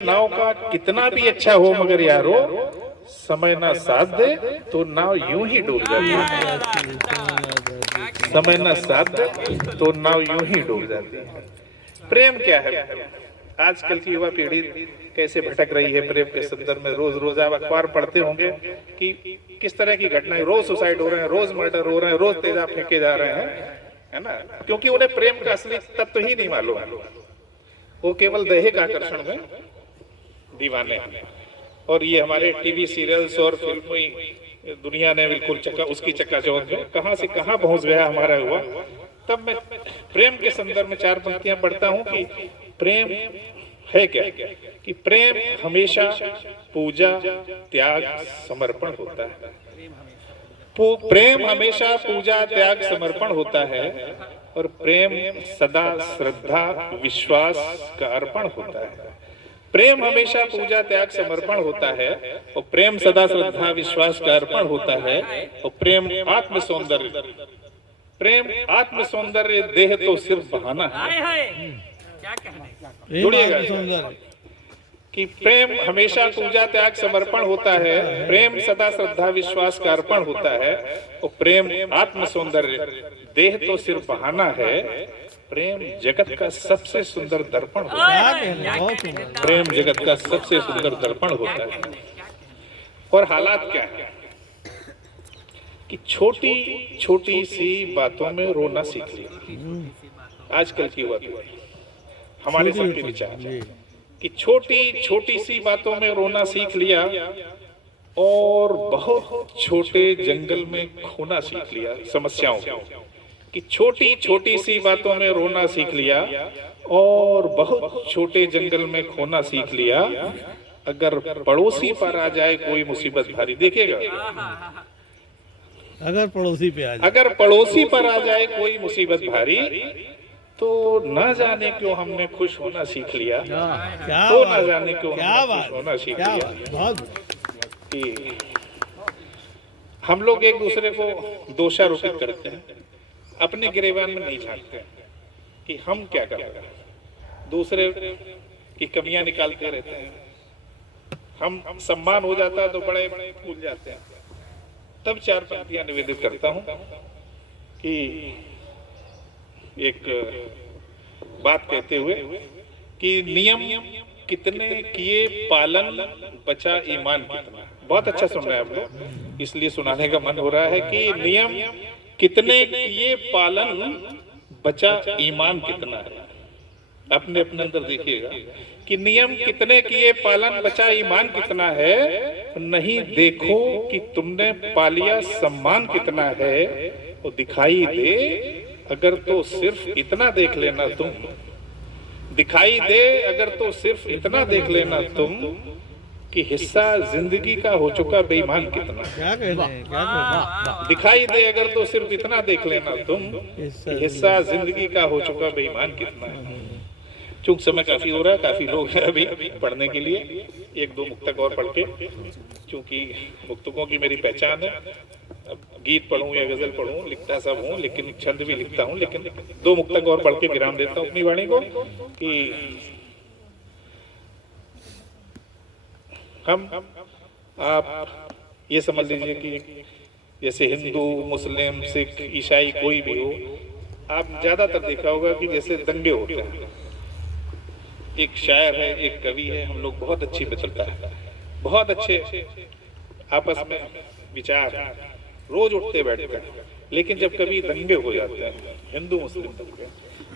नाव का कितना भी अच्छा हो मगर यारो समय ना साथ दे तो नाव यूं ही डूब जाती है। समय ना साथ दे तो नाव यूं ही डूब जाती है। प्रेम क्या है? आजकल की युवा पीढ़ी कैसे भटक रही है प्रेम के संदर्भ में। रोज रोज आप अखबार पढ़ते होंगे कि किस तरह की घटनाएं, रोज सुसाइड हो रहे हैं, रोज मर्डर हो रहे हैं, रोज तेजाब फेंके जा रहे हैं, है ना? क्योंकि उन्हें प्रेम का असली तत्व ही नहीं मालूम है। वो केवल दैहिक आकर्षण में दीवाने हैं। और ये हमारे टीवी सीरियल्स और फिल्मी दुनिया ने बिल्कुल उसकी चक्काचौंध में कहां से कहां पहुंच गया हमारा हुआ। तब मैं प्रेम के संदर्भ में चार पंक्तियां पढ़ता हूं कि प्रेम है क्या, कि प्रेम हमेशा पूजा, त्याग, समर्पण होता है। प्रेम हमेशा पूजा, त्याग, समर्पण होता है। और प्रेम सदा श्रद्धा, विश्वास का अर्पण होता है। प्रेम हमेशा पूजा, त्याग, समर्पण होता है। और प्रेम सदा श्रद्धा, विश्वास का अर्पण होता है। और प्रेम आत्म सौंदर्य, प्रेम आत्म सौंदर्य, देह तो सिर्फ बहाना है। जुड़िएगा कि प्रेम हमेशा पूजा, त्याग, समर्पण होता है। प्रेम सदा श्रद्धा, विश्वास का अर्पण होता है। और प्रेम आत्म सौंदर्य, देह तो सिर्फ बहाना है। प्रेम जगत का सबसे सुंदर दर्पण होता है। प्रेम जगत का सबसे सुंदर दर्पण होता है। और हालात क्या है कि छोटी छोटी सी बातों में रोना सीख लिया आजकल की युवा पीढ़ी। हमारे सबके विचार है कि छोटी छोटी सी बातों में रोना सीख लिया और बहुत छोटे जंगल में खोना सीख लिया समस्याओं को। कि छोटी छोटी सी बातों में रोना सीख लिया और बहुत छोटे जंगल में खोना सीख लिया। अगर पड़ोसी पर आ जाए कोई मुसीबत भारी, देखिएगा, अगर पड़ोसी पे आ जाए, अगर पड़ोसी पर आ जाए कोई मुसीबत भारी, तो न जाने क्यों हमने खुश होना सीख लिया। तो न जाने क्यों हमने खुश होना सीख लिया। बहुत कि हम लोग एक दूसरे को दोषारोपित करते हैं, अपने गिरेबान में नहीं झांकते कि हम क्या कर रहे हैं। दूसरे की कमियां निकालते रहते हैं। हम सम्मान हो जाता है तो बड़े बड़े भूल जाते हैं। तब चार पंक्तियां निवेदित करता हूं कि एक बात कहते हुए कि नियम कितने किए पालन, बचा ईमान कितना। बहुत अच्छा सुन रहे हैं आप लोग, इसलिए सुनाने का मन हो रहा है कि नियम कितने किए पालन, बचा ईमान कितना है। अपने अपने अंदर देखिएगा कि नियम कितने किए पालन, बचा ईमान कितना है। नहीं देखो कि तुमने पालिया सम्मान कितना है। वो दिखाई दे अगर तो सिर्फ इतना देख लेना तुम। दिखाई दे अगर तो सिर्फ इतना देख लेना तुम कि हिस्सा जिंदगी का हो चुका बेईमान कितना। क्या कह रहे हैं, क्या कह रहे हैं? दिखाई दे अगर तो सिर्फ इतना देख लेना तुम कि हिस्सा जिंदगी का हो चुका बेईमान कितना है। चूंकि समय काफी हो रहा है, काफी लोग हैं अभी पढ़ने के लिए, एक दो मुक्तक और पढ़ के, चूंकि मुक्तकों की मेरी पहचान है। अब गीत पढ़ूं या गजल पढ़ूं, लिखता सब हूं, लेकिन छंद भी लिखता हूं। लेकिन दो मुक्तक और पढ़ के विराम देता हूं अपनी वाणी को कि हम आप ये समझ लीजिए कि जैसे हिंदू, मुस्लिम, सिख, ईसाई कोई भी हो, आप ज्यादातर देखा होगा कि जैसे दंगे होते हैं। एक शायर है, एक कवि है, हम लोग बहुत अच्छी मित्रता है, बहुत अच्छे आपस में विचार रोज उठते बैठते हैं। लेकिन जब कभी दंगे हो जाते हैं, हिंदू मुस्लिम दंगे,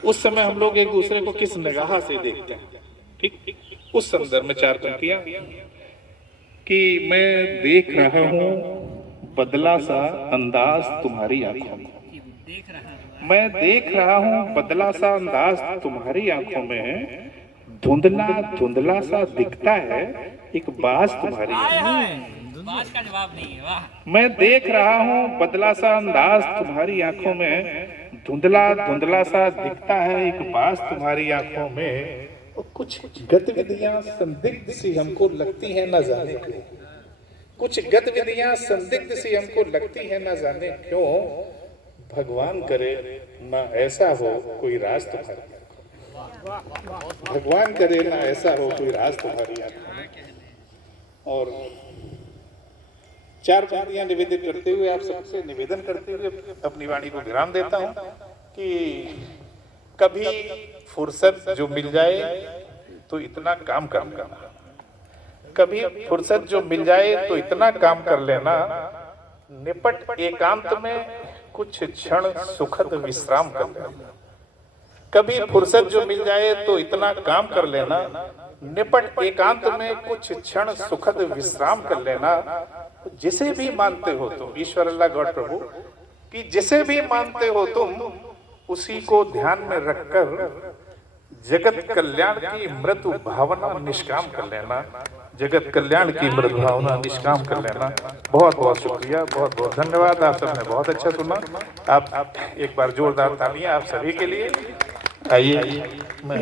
उस समय हम लोग एक दूसरे को किस निगाह से देखते हैं। ठीक उस संदर्भ में चार पंक्तियां कि मैं देख रहा हूं बदला सा अंदाज तुम्हारी आंखों में। मैं देख रहा हूं बदला सा अंदाज तुम्हारी आंखों में। धुंधला धुंधला सा दिखता है एक बाज तुम्हारी आंखों में। बात का जवाब नहीं है। वाह। मैं देख रहा हूं बदला सा अंदाज तुम्हारी आंखों में। धुंधला धुंधला सा दिखता है एक बाज तुम्हारी आंखों में। और कुछ गतिविधियां संदिग्ध सी हमको लगती हैं, न जाने क्यों। कुछ गतिविधियां संदिग्ध सी हमको लगती हैं, न जाने क्यों। भगवान करे ना ऐसा हो कोई राज तुम्हारी आंखों में। भगवान करे ना ऐसा हो कोई राज तुम्हारी आंखों में। और चार पंक्तियां निवेदित करते हुए आप सबसे निवेदन करते हुए अपनी वाणी को विराम देता हूं कि कभी फुर्सत जो मिल जाए तो इतना काम कर लेना, कभी फुर्सत जो मिल जाए तो इतना काम कर लेना, निपट एकांत में कुछ क्षण सुखद विश्राम कर लेना। कभी फुर्सत जो मिल जाए तो इतना काम कर लेना, निपट एकांत में कुछ क्षण सुखद विश्राम कर लेना। जिसे भी मानते हो तुम, ईश्वर अल्लाह गॉड प्रभु, कि जिसे भी मानते हो तुम उसी को ध्यान में रखकर जगत कल्याण की मृदु भावना निष्काम कर लेना, जगत कल्याण की मृदु भावना निष्काम कर लेना। बहुत बहुत शुक्रिया, बहुत बहुत धन्यवाद। आप सबने बहुत अच्छा सुना। आप एक बार जोरदार तालियां आप सभी के लिए। आइए मैं